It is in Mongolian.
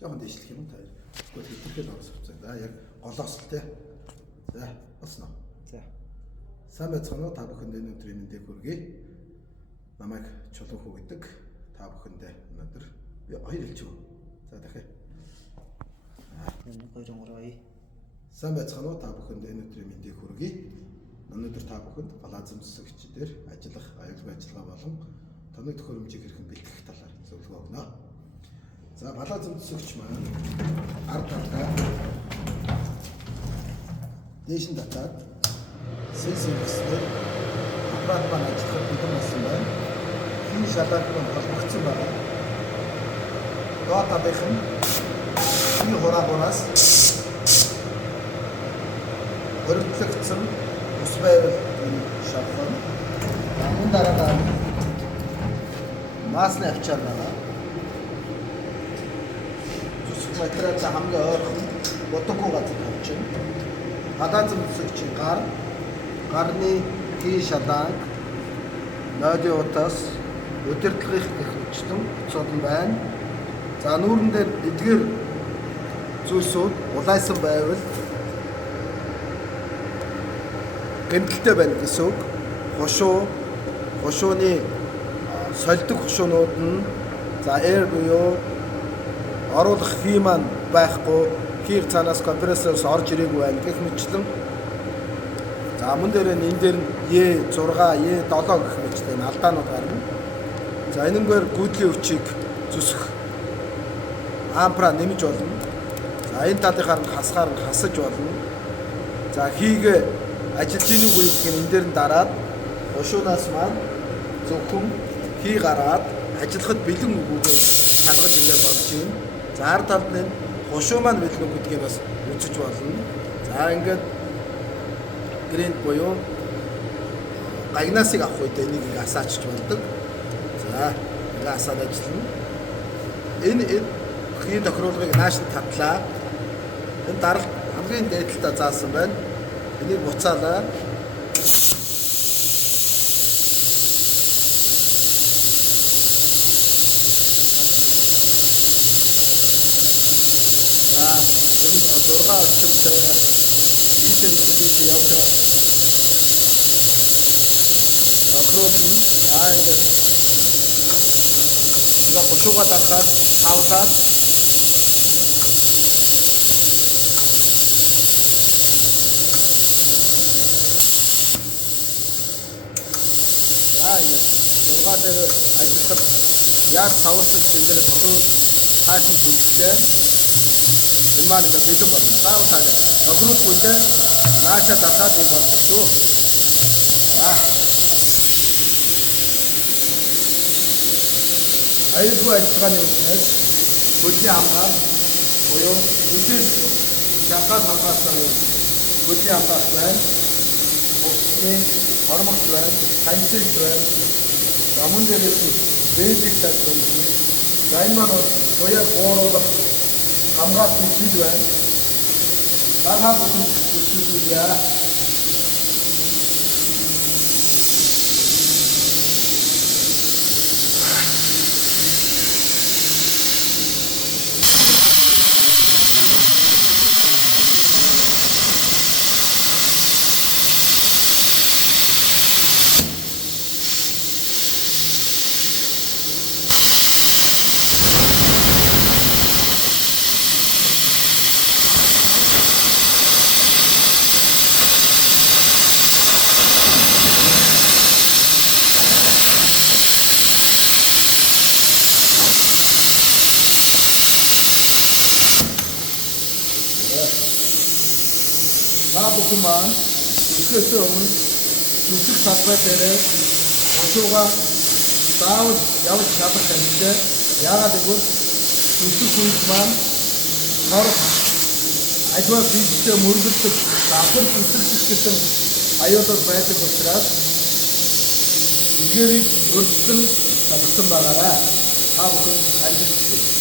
жоохон дэвшлэх юм таа. Тэгвэл хитрхэл орсовцоо. За яг голоос л тий. За болсноо. За. Сайн байцгаана уу та бүхэнд өнөөдрийн мэндийг хүргэе. Намайг Чулуун хүү гэдэг. Та бүхэндээ өнөөдөр би хоёр хэлж өгье. За дахиад. Сайн байцгаана уу та бүхэнд өнөөдрийн мэндийг хүргэе. Өнөөдөр та бүхэнд галаазам засагчдээр ажиллах аюулгүй ажиллагаа болон тоног төхөөрөмжийг хэрхэн бэлтгэх талаар зөвлөгөө өгнө. За галаазам засагч маань ард талдаа дээшин татаад сэлсэлсээр аппарат маань ажиллахад бэлэн болсон байна. Хин шалгалтанд холбогдсон байна. Доотадын хин хураагаас өргөдлөгдсөн ус байвал шалгах. Мөн дараа маасны авчаар байна. Зүсэх материал хамгийн ойрхон бодоггүй газар тавьчихна. Галаазам засагчийн гарны хий шалаанг ноодын утас удирдлагын техникчлэн цоолн байна. За нүүрэн дээр эдгээр зүйлсүүд улайсан байвал гэмтэлтэй байна гэсэн үг. Хушууны солидог хушуунууд нь за air буюу оруулах хий маань байхгүй, хийг цаанаас компрессороос орж ирээгүй байна гэх мэтлэн. За мөн дээр нь энэ дээр нь E6, E7 гэх мэтлэн алдаанууд гарна. За энэнгээр гүйдлийн хүчийг зүсэх ампра нэмж болно. За энэ талынхаар нь хасаж болно. За хийг ажиллаж ийн үгүй гэх нь энэ дээр нь дараад хушуунаас маань зөвхөн хий гараад ажиллахад бэлэн үгүйгээр шалгаж ингээд болж юм. За ард талд нь хушуу маань бэлэн гэдгийг бас үзэж болно. За ингээд грэнд буюу гагнасыг авах үед энийг ингээ асаачч болдог. За ингээ асаад ажиллана. Энэ хий тохируулгыг нааш нь татлаа. Энэ даралт хамгийн дээдлэлтэй заасан байна. Энийг буцаалаа. За энэ 6 орчимтай хийсэн бүлийтэй явж тохируулна. За ингээд гушууга дарахаас тавлаад ингээд 6 дээр ажиллахад яг саврсаж тэндээ тохиол хаашин бүлгэлээ энэ маань ингээд бэлэн болно. Заавал тохиолгүй наашаа татаад юм болдог шүү. Аюулгүй ажиллагааны үеэс хөдлийн хамгаалал буюу үдээс шалгаад хамгаалсан хөдлийн хамгаалал байна. Хөгжлийн хормогч байна, таньцэлж байна. За мөн дээрээс бэйсик тасрын. За энэ маань уяа бууруулах хамгаалсан зүйл байна. Дахиад үзүүлье. Та бүхэн маань үсгээс өмнө зүсэх салбар дээр хушууга заавал явж чадах хэрэгтэй. Яагаад гэвэл зүсэх үед маань хорох ажил бизнесээ мөргөлдөг давхар зүсэх гэсэн аюулууд байдаг учраас эдгээрийг өргөсөн татсан байгаарай. Та бүхэн амжилт хүсье.